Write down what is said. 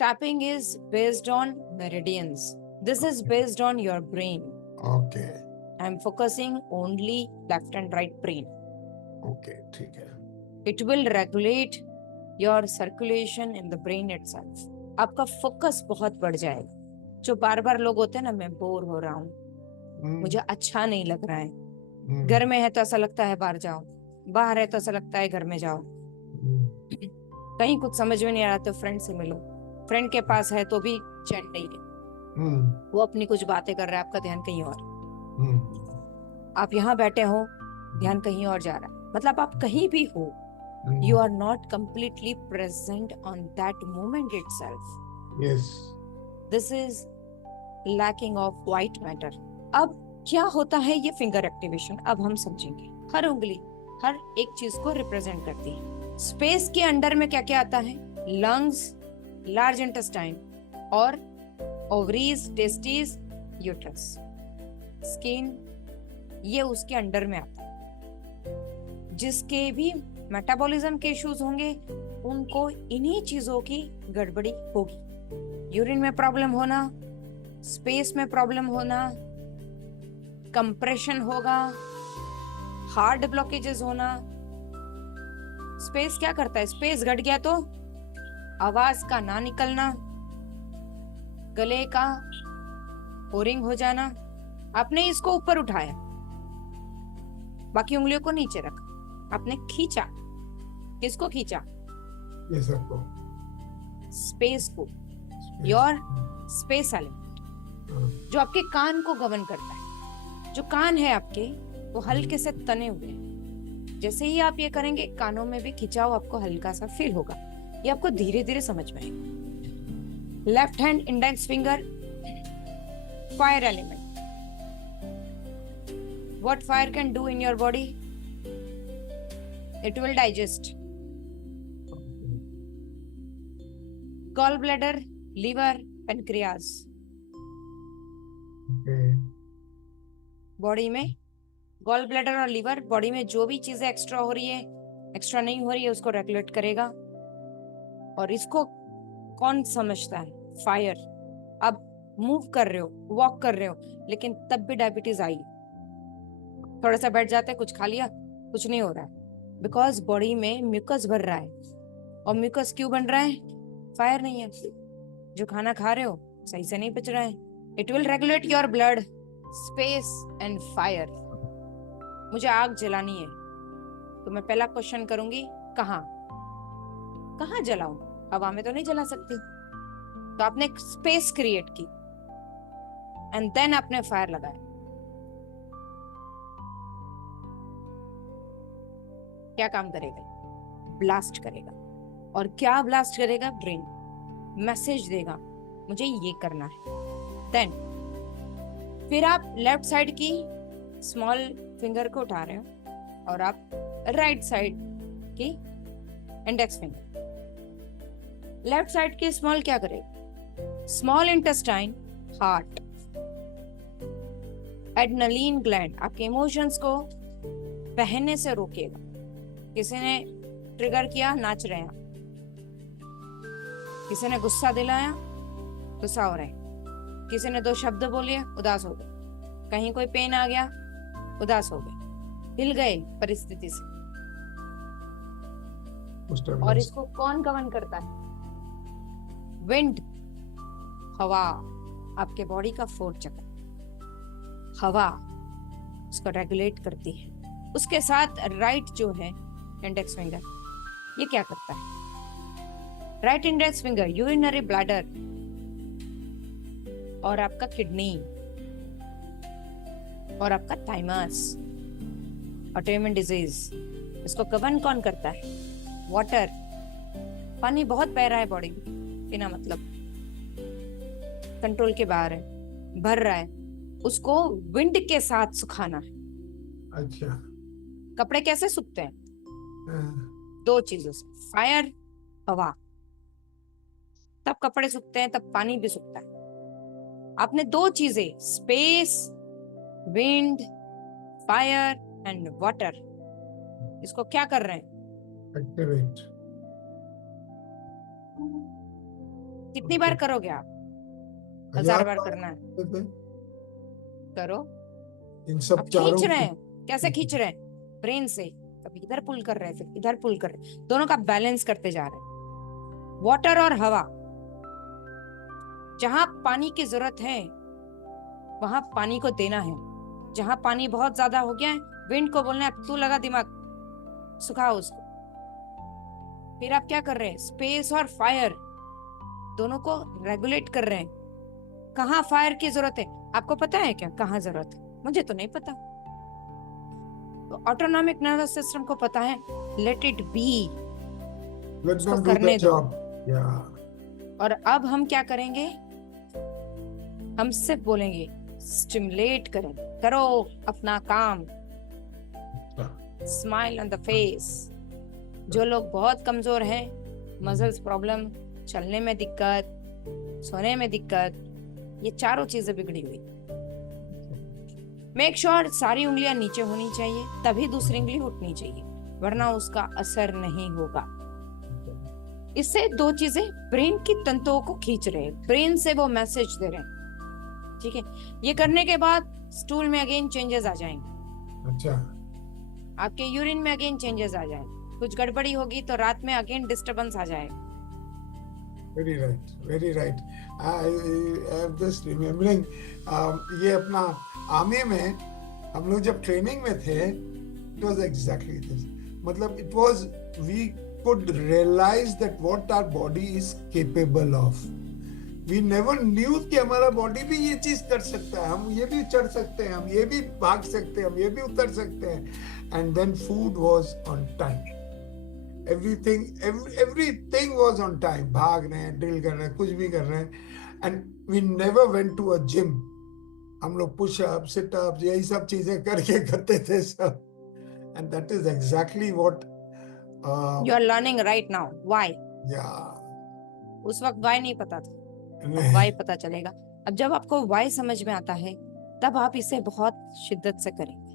tapping is based on meridians. This is based on your brain. Okay. I'm focusing only left and right brain. Okay, ठीक है. It will regulate your circulation in the brain itself. आपका focus बहुत बढ़ जाएगा. जो बार बार लोग होते हैं ना, मैं बोर हो रहा हूँ, मुझे अच्छा नहीं लग रहा है, घर में है तो ऐसा लगता है बाहर जाओ, बाहर है तो ऐसा लगता है घर में जाओ, कहीं कुछ समझ में नहीं आ रहा तो फ्रेंड से मिलो, फ्रेंड के पास है तो भी चैन नहीं है, वो अपनी कुछ बातें कर रहा है, आपका ध्यान कहीं और, आप यहाँ बैठे हो, ध्यान कहीं और जा रहा है. मतलब आप कहीं भी हो, you are not completely present on that moment itself. Yes. This is lacking of white matter. अब क्या होता है ये फिंगर एक्टिवेशन, अब हम समझेंगे. हर उंगली हर एक चीज को रिप्रेजेंट करती है. स्पेस के अंडर में क्या क्या आता है? लंग्स, लार्ज इंटेस्टाइन और ओवरीज, टेस्टिस, यूट्रस. स्किन ये उसके अंडर में आता है. जिसके भी मेटाबॉलिज्म के इश्यूज होंगे उनको इन्हीं चीजों की गड़बड़ी होगी. यूरिन में प्रॉब्लम होना, स्पेस में प्रॉब्लम होना, कंप्रेशन होगा, हार्ट ब्लॉकेजेस होना. स्पेस क्या करता है? स्पेस घट गया तो आवाज का ना निकलना, गले का होरिंग हो जाना. आपने इसको ऊपर उठाया, बाकी उंगलियों को नीचे रखा, आपने खींचा. किसको खींचा? ये सबको. स्पेस को. योर स्पेस एलिमेंट जो आपके कान को गवर्न करता है. जो कान है आपके वो हल्के से तने हुए हैं. जैसे ही आप ये करेंगे कानों में भी खिंचाव आपको हल्का सा फील होगा. ये आपको धीरे धीरे समझ में आएगा. Left hand index finger, fire element. What fire can do in your body? It will digest. Gallbladder, liver, pancreas. Body में गॉल ब्लैडर और लीवर, बॉडी में जो भी चीजें एक्स्ट्रा हो रही है, एक्स्ट्रा नहीं हो रही है, उसको रेगुलेट करेगा. और इसको कौन समझता है? फायर. अब मूव कर रहे हो, वॉक कर रहे हो, लेकिन तब भी डायबिटीज आई, थोड़ा सा बैठ जाते, कुछ खा लिया, कुछ नहीं हो रहा है. बिकॉज बॉडी में म्यूकस भर रहा है. और म्यूकस क्यों बन रहा है? फायर नहीं है. जो खाना खा रहे हो सही से नहीं पच रहा है. It will regulate your blood, space and fire. मुझे आग जलानी है तो मैं पहला क्वेश्चन करूंगी, कहाँ कहाँ जलाऊं? हवा में तो नहीं जला सकती. तो आपने एक स्पेस क्रिएट की एंड देन आपने फायर लगाया. क्या काम करेगा? ब्लास्ट करेगा. और क्या ब्लास्ट करेगा? ब्रेन मैसेज देगा, मुझे ये करना है. देन फिर आप लेफ्ट साइड की स्मॉल फिंगर को उठा रहे हो और आप राइट साइड की इंडेक्स फिंगर. लेफ्ट साइड की स्मॉल क्या करेगा? Small intestine, heart, adrenaline gland आपके इमोशंस को बहने से रोकेगा. किसी ने ट्रिगर किया, नाच रहे हैं. किसी ने गुस्सा दिलाया, गुस्सा हो रहे हैं. किसी ने दो शब्द बोले, उदास हो गए. कहीं कोई पेन आ गया, उदास हो गए, हिल गए परिस्थिति से. और इसको कौन गवर्न करता है? विंड, हवा. आपके बॉडी का 4th चक्र, हवा उसको रेगुलेट करती है. उसके साथ राइट जो है इंडेक्स फिंगर, ये क्या करता है? Right index finger urinary bladder और आपका किडनी और आपका थाइमस, ऑटोइम्यून डिजीज, इसको गवर्न कौन करता है? वाटर. पानी बहुत बह रहा है बॉडी में, बिना मतलब कंट्रोल के बाहर है, भर रहा है, उसको विंड के साथ सुखाना है. अच्छा. कपड़े कैसे सूखते हैं? दो चीजों से, फायर, हवा. तब कपड़े सूखते हैं, तब पानी भी सूखता है. आपने दो चीजें, space, wind, fire and water, इसको क्या कर रहे हैं? एक्टिवेट. कितनी बार करोगे आप? 1000 बार करना है, करते थे। करो। इन सब आप चारों खींच रहे को- हैं, कैसे खींच रहे हैं? ब्रेन से, कभी इधर पुल कर रहे हैं, फिर इधर पुल कर रहे हैं, दोनों का बैलेंस करते जा रहे हैं। वाटर और हवा, जहां पानी की जरूरत है वहां पानी को देना है। जहां पानी बहुत ज्यादा हो गया है, विंड को बोलना है तू लगा दिमाग, सुखाओ उसको। फिर आप क्या कर रहे हैं? स्पेस और फायर दोनों को रेगुलेट कर रहे हैं। कहाँ फायर की जरूरत है आपको पता है क्या? कहाँ जरूरत है? मुझे तो नहीं पता। तो ऑटोनॉमिक नर्वस सिस्टम को पता है, लेट इट बी, Let उसको them do करने the दो। job. Yeah. और अब हम क्या करेंगे? हम सिर्फ बोलेंगे, स्टिमुलेट करें, करो अपना काम, स्माइल ऑन द फेस। जो लोग बहुत कमजोर हैं, मसल्स प्रॉब्लम, चलने में दिक्कत, सोने में दिक्कत, ये चारों चीजें बिगड़ी हुई। मेक श्योर सारी उंगलियां नीचे होनी चाहिए, तभी दूसरी उंगली उठनी चाहिए, वरना उसका असर नहीं होगा। इससे दो चीजें ब्रेन की तंतुओं को खींच रहे हैं, ब्रेन से वो मैसेज दे रहे हैं। ठीक है, ये करने के बाद स्टूल में अगेन चेंजेस आ जाएंगे, अच्छा। आपके यूरिन में अगेन चेंजेस आ जाएंगे, कुछ गड़बड़ी होगी तो रात में अगेन डिस्टरबेंस आ जाएगा। Very right, very right. I am just remembering, ये अपना आर्मी में हम लोग जब ट्रेनिंग में थे, it was exactly this. मतलब it was, we could realize that what our body is capable of. We never knew कि हमारा बॉडी भी ये चीज कर सकता है, हम ये भी चढ़ सकते हैं, हम ये भी भाग सकते हैं, हम ये भी उतर सकते हैं. And then food was on time. Everything was on time. भाग रहे हैं, ड्रिल कर रहे हैं, कुछ भी कर रहे हैं. And we never went to a gym. हम लोग पुश अप, सिट अप, यही सब चीजें करके करते थे सब. And that is exactly what you are learning right now why. yeah. उस वक्त व्हाई नहीं पता था, अब नहीं. व्हाई पता चलेगा। अब जब आपको व्हाई समझ में आता है, तब आप इसे बहुत शिद्दत से करें।